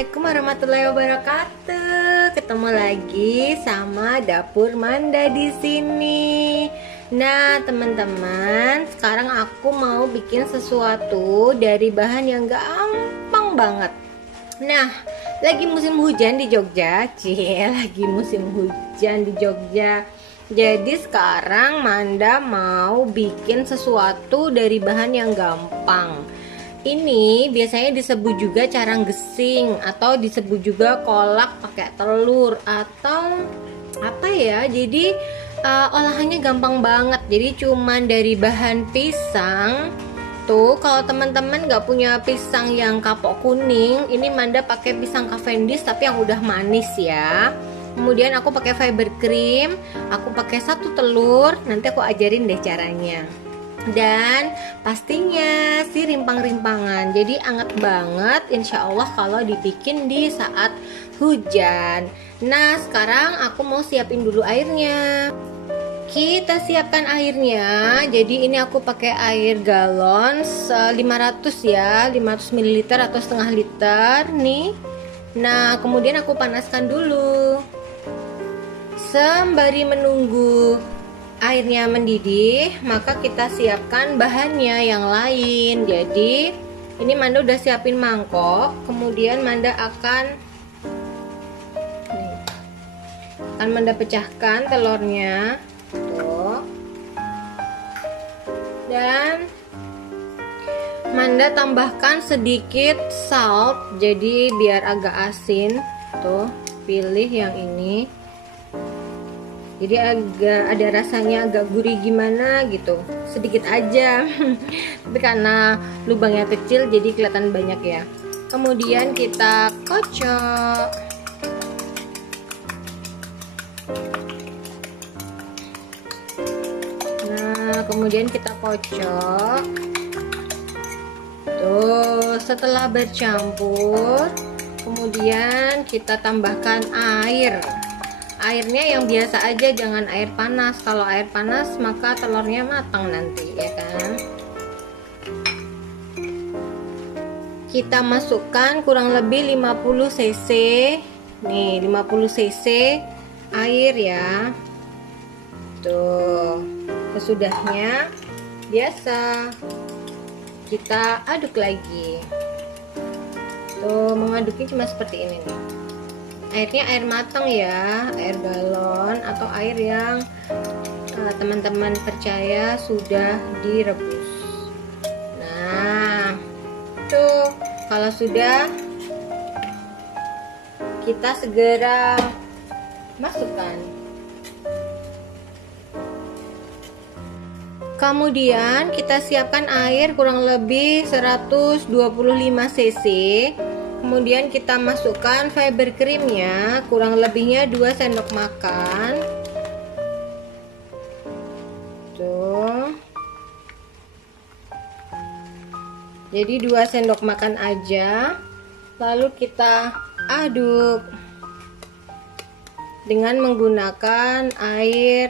Assalamualaikum warahmatullahi wabarakatuh. Ketemu lagi sama Dapur Manda di sini. Nah, teman-teman, sekarang aku mau bikin sesuatu dari bahan yang gampang banget. Nah, lagi musim hujan di Jogja, lagi musim hujan di Jogja. Jadi sekarang Manda mau bikin sesuatu dari bahan yang gampang. Ini biasanya disebut juga carang gesing atau disebut juga kolak pakai telur atau apa ya. Jadi olahannya gampang banget. Jadi cuman dari bahan pisang. Tuh, kalau teman-teman nggak punya pisang yang kapok kuning, ini Manda pakai pisang Cavendish tapi yang udah manis ya. Kemudian aku pakai fiber cream, aku pakai 1 telur. Nanti aku ajarin deh caranya. Dan pastinya sih rimpang-rimpangan, jadi anget banget insya Allah kalau dibikin di saat hujan. Nah, sekarang aku mau siapin dulu airnya. Kita siapkan airnya. Jadi ini aku pakai air galon 500 ya, 500 ml atau setengah liter nih. Nah, kemudian aku panaskan dulu. Sembari menunggu airnya mendidih, maka kita siapkan bahannya yang lain. Jadi ini Manda udah siapin mangkok. Kemudian Manda akan Manda pecahkan telurnya tuh. Dan Manda tambahkan sedikit salt, jadi biar agak asin. Tuh, pilih yang ini. Jadi agak ada rasanya agak gurih gimana gitu, sedikit aja. Tapi karena lubangnya kecil jadi kelihatan banyak ya. Kemudian kita kocok. Nah, kemudian kita kocok. Tuh, setelah bercampur, kemudian kita tambahkan air. Airnya yang biasa aja, jangan air panas. Kalau air panas maka telurnya matang nanti, ya kan. Kita masukkan kurang lebih 50 cc. Nih, 50 cc air ya. Tuh. Sesudahnya biasa kita aduk lagi. Tuh, mengaduknya cuma seperti ini nih. Airnya air matang ya, air galon atau air yang teman-teman percaya sudah direbus. Nah, tuh kalau sudah, kita segera masukkan. Kemudian kita siapkan air kurang lebih 125 cc. Kemudian kita masukkan fiber creamnya, kurang lebihnya 2 sendok makan. Tuh. Jadi 2 sendok makan aja. Lalu kita aduk dengan menggunakan air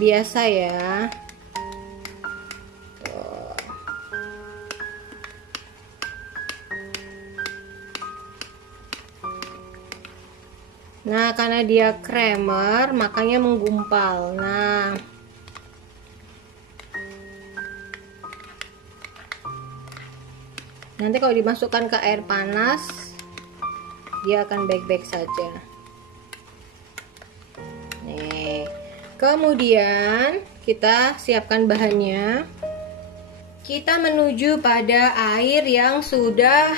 biasa ya. Nah, karena dia creamer, makanya menggumpal. Nah, nanti kalau dimasukkan ke air panas, dia akan baik-baik saja. Nih, kemudian kita siapkan bahannya. Kita menuju pada air yang sudah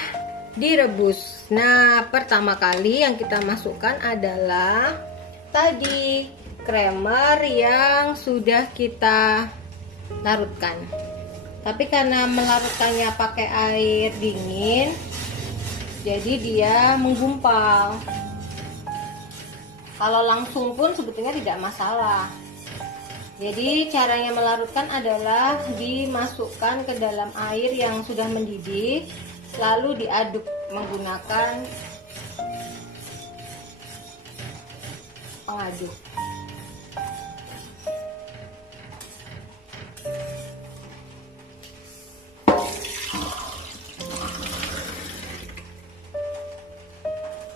direbus. Nah, pertama kali yang kita masukkan adalah tadi creamer yang sudah kita larutkan. Tapi karena melarutkannya pakai air dingin, jadi dia menggumpal. Kalau langsung pun sebetulnya tidak masalah. Jadi caranya melarutkan adalah dimasukkan ke dalam air yang sudah mendidih, lalu diaduk menggunakan pengaduk.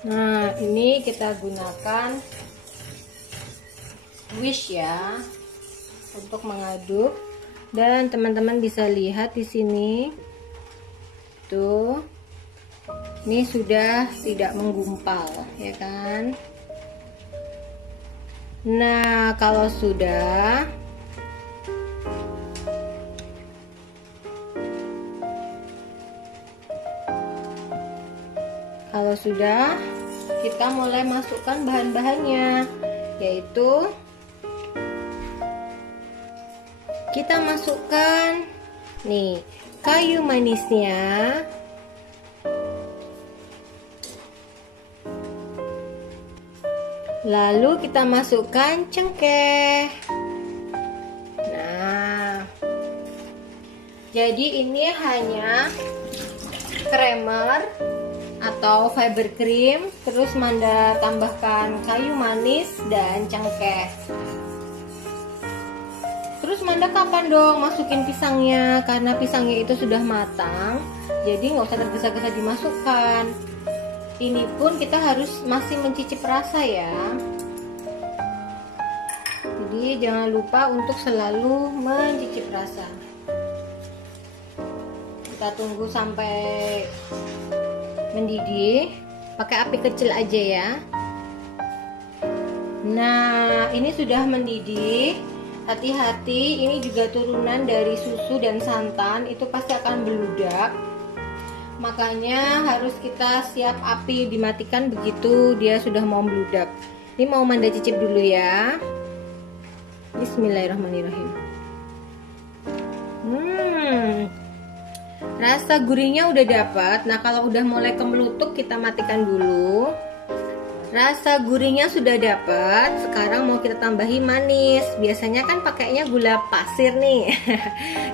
Nah, ini kita gunakan swish ya untuk mengaduk, dan teman-teman bisa lihat di sini tuh, ini sudah tidak menggumpal ya kan. Nah, kalau sudah kita mulai masukkan bahan-bahannya, yaitu kita masukkan nih kayu manisnya, lalu kita masukkan cengkeh. Nah, jadi ini hanya creamer atau fiber cream, terus Manda tambahkan kayu manis dan cengkeh. Terus Manda kapan dong masukin pisangnya? Karena pisangnya itu sudah matang, jadi nggak usah tergesa-gesa dimasukkan. Ini pun kita harus masih mencicip rasa ya. Jadi jangan lupa untuk selalu mencicip rasa. Kita tunggu sampai mendidih, pakai api kecil aja ya. Nah, ini sudah mendidih. Hati-hati, ini juga turunan dari susu dan santan, itu pasti akan beludak. Makanya harus kita siap api dimatikan begitu dia sudah mau meludak. Ini mau Manda cicip dulu ya. Bismillahirrahmanirrahim. Rasa gurihnya udah dapat. Nah, kalau udah mulai kemelutuk kita matikan dulu. Rasa gurihnya sudah dapat. Sekarang mau kita tambahi manis. Biasanya kan pakainya gula pasir nih.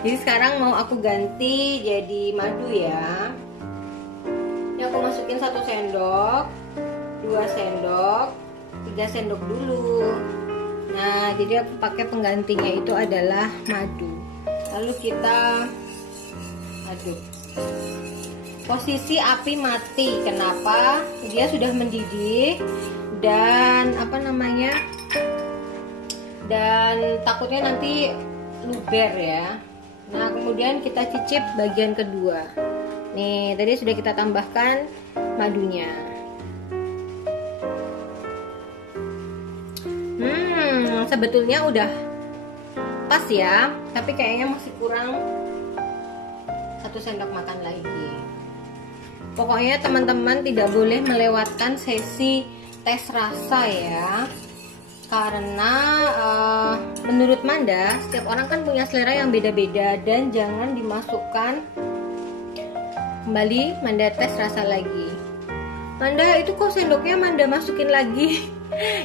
Jadi sekarang mau aku ganti jadi madu ya. Ini aku masukin 1 sendok, 2 sendok, 3 sendok dulu. Nah, jadi aku pakai penggantinya itu adalah madu. Lalu kita aduk. Posisi api mati. Kenapa? Dia sudah mendidih dan dan takutnya nanti luber ya. Nah, kemudian kita cicip bagian kedua. Nih, tadi sudah kita tambahkan madunya. Sebetulnya udah pas ya, tapi kayaknya masih kurang 1 sendok makan lagi. Pokoknya teman-teman tidak boleh melewatkan sesi tes rasa ya, karena menurut Manda setiap orang kan punya selera yang beda-beda, dan jangan dimasukkan kembali. Manda tes rasa lagi. Manda itu kok sendoknya Manda masukin lagi?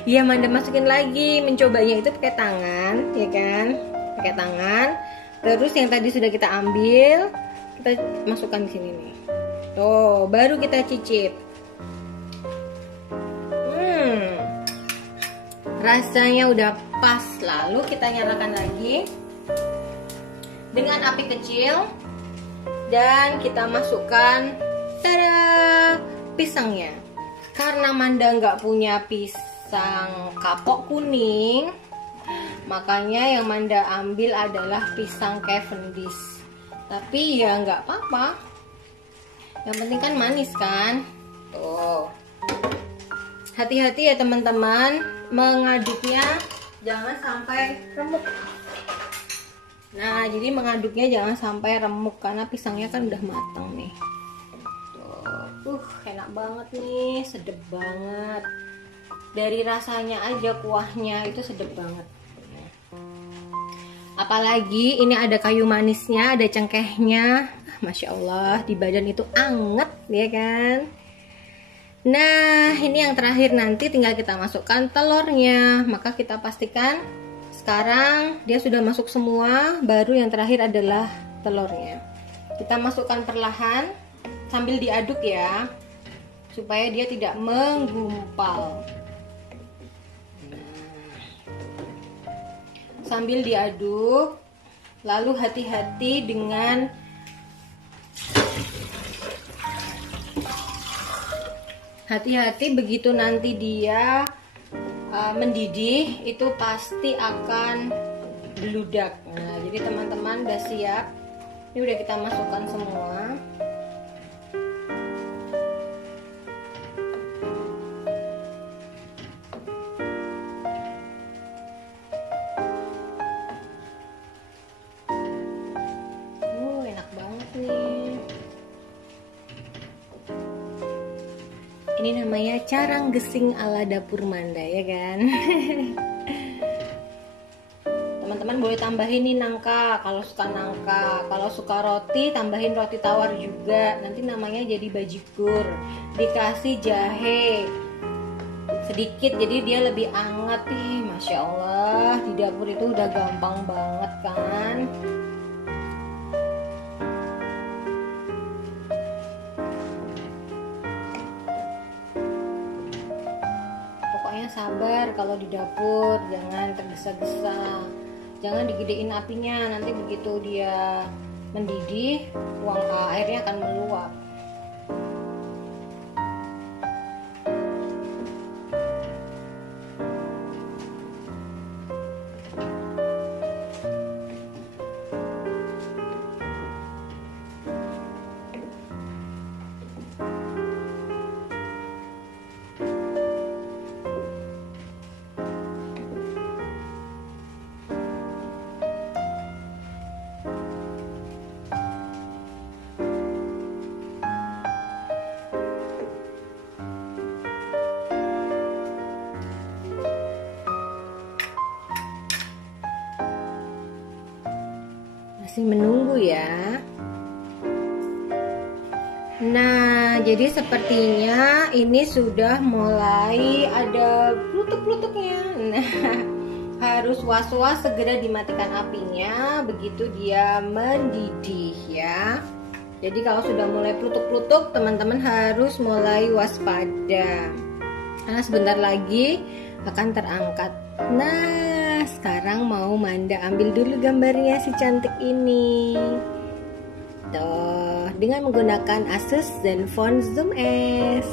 Ya, Manda masukin lagi. Mencobanya itu pakai tangan ya kan, pakai tangan. Terus yang tadi sudah kita ambil, kita masukkan di sini nih. Tuh, baru kita cicip. Rasanya udah pas. Lalu kita nyalakan lagi dengan api kecil dan kita masukkan pisangnya. Karena Manda nggak punya pisang kapok kuning, makanya yang Manda ambil adalah pisang Cavendish. Tapi ya nggak apa-apa, yang penting kan manis kan. Tuh, hati-hati ya teman-teman, mengaduknya jangan sampai remuk. Nah, jadi mengaduknya jangan sampai remuk karena pisangnya kan udah matang nih. Tuh, enak banget nih, sedep banget. Dari rasanya aja kuahnya itu sedep banget. Apalagi ini ada kayu manisnya, ada cengkehnya. Masya Allah, di badan itu anget ya kan. Nah, ini yang terakhir, nanti tinggal kita masukkan telurnya. Maka kita pastikan sekarang dia sudah masuk semua. Baru yang terakhir adalah telurnya. Kita masukkan perlahan sambil diaduk ya, supaya dia tidak menggumpal. Sambil diaduk, lalu hati-hati dengan Hati-hati begitu nanti dia mendidih, itu pasti akan beludak. Nah, jadi teman-teman udah siap. Ini udah kita masukkan semua. Enak banget nih. Ini namanya carang gesing ala dapur Manda, ya kan? Teman-teman boleh tambahin nih nangka kalau suka nangka. Kalau suka roti, tambahin roti tawar juga. Nanti namanya jadi bajigur. Dikasih jahe sedikit, jadi dia lebih anget. Masya Allah, di dapur itu udah gampang banget kan? Pokoknya sabar kalau di dapur, jangan tergesa-gesa. Jangan digedein apinya, nanti begitu dia mendidih, airnya akan meluap. Masih menunggu ya. Nah, jadi sepertinya ini sudah mulai ada plutuk-plutuknya. Nah, harus was-was segera dimatikan apinya begitu dia mendidih ya. Jadi kalau sudah mulai plutuk-plutuk, teman-teman harus mulai waspada. Karena sebentar lagi akan terangkat. Nah, sekarang mau Manda ambil dulu gambarnya si cantik ini. Tuh, dengan menggunakan Asus Zenfone Zoom S.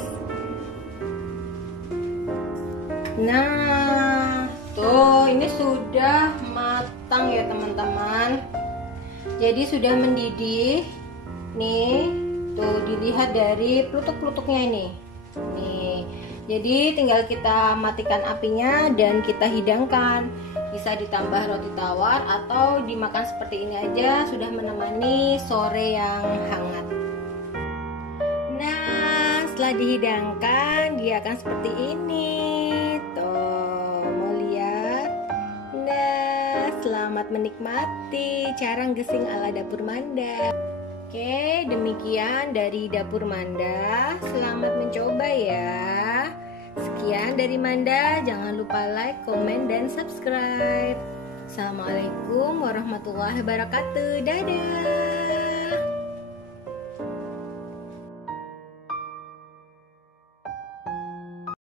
Nah, tuh ini sudah matang ya teman-teman. Jadi sudah mendidih. Nih, tuh dilihat dari plutuk-plutuknya ini. Nih. Jadi tinggal kita matikan apinya dan kita hidangkan. Bisa ditambah roti tawar atau dimakan seperti ini aja, sudah menemani sore yang hangat. Nah, setelah dihidangkan dia akan seperti ini. Tuh, mau lihat? Nah, selamat menikmati carang gesing ala dapur Manda. Oke, demikian dari dapur Manda. Selamat mencoba ya. Sekian dari Manda, jangan lupa like, komen, dan subscribe. Assalamualaikum warahmatullahi wabarakatuh. Dadah.